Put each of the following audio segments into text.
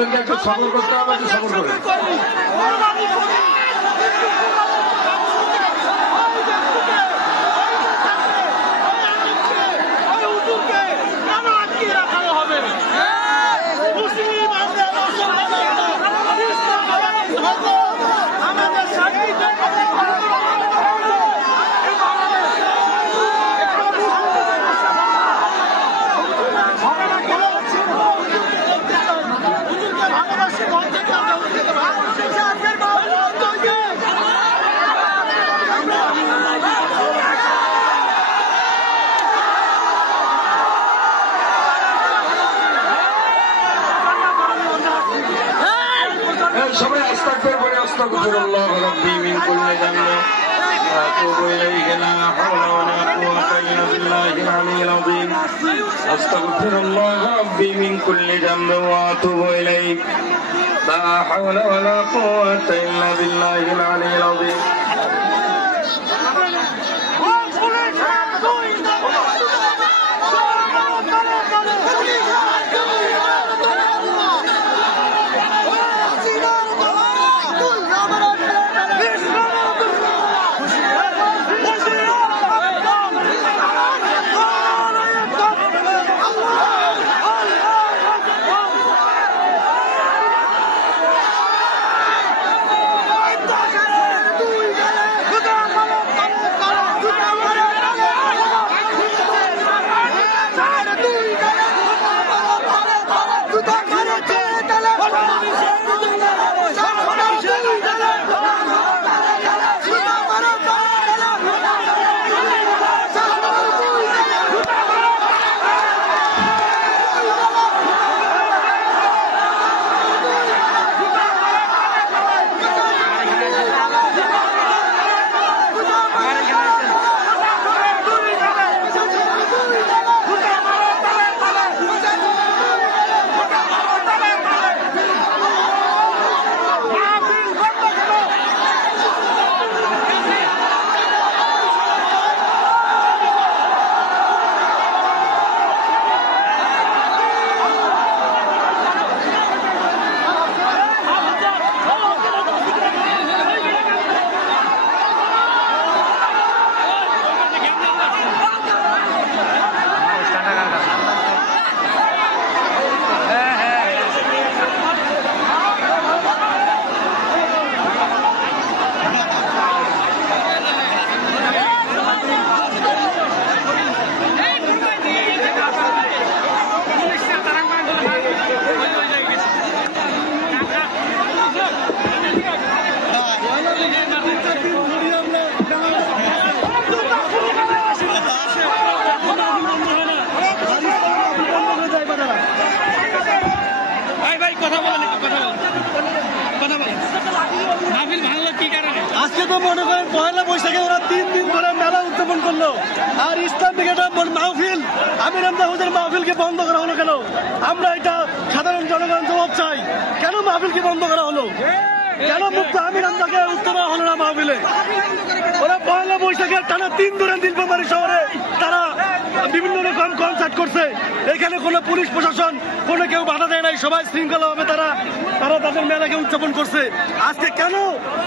আপনাদেরকে একটু সবর করতে হবে, একটু সবর করে। সবাই আস্তাগফির বলে আস্তাগফিরুল্লাহ রাব্বি মিন কুল্লি যামবি ওয়া আতুবু ইলাইহি লা হাওলা ওয়া লা কুওয়াতা ইল্লা বিল্লাহিল আলিয়্যিল আযীম আস্তাগফিরুল্লাহ রাব্বি মিন কুল্লি যামবি ওয়া আতুবু ইলাইহি লা হাওলা ওয়া লা কুওয়াতা ইল্লা বিল্লাহিল আলিয়্যিল আযীম আজকে তো মনে করেন পয়লা বৈশাখে ওরা 3 দিন ধরে মেলা উদযাপন করলো, আর ইসলামিক একটা মাহফিল আমির হামজা হুজুরের মাহফিলকে বন্ধ করা হলো কেন? আমরা এটা সাধারণ জনগণ জবাব চাই, কেন মাহফিলকে বন্ধ করা হলো? কেন মুক্ত আমির হামজাকে উঠতে দেওয়া হলো না মাহফিলে? ওরা পয়লা বৈশাখে টানা 3 দিন নীলফামারী শহরে তারা বিভিন্ন রকম কনসার্ট করছে। এখানে কোনো পুলিশ প্রশাসন কোনো কেউ বাধা দেয় নাই, সবাই শৃঙ্খলাভাবে তারা তাদের মেলাকে উদযাপন করছে। আজকে কেন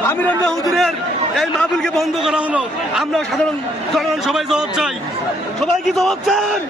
আমির হামজা হুজুরের এই মাহফিলকে বন্ধ করা হলো? আমরা সাধারণ জনগণ সবাই জবাব চাই। সবাই কি জবাব চান?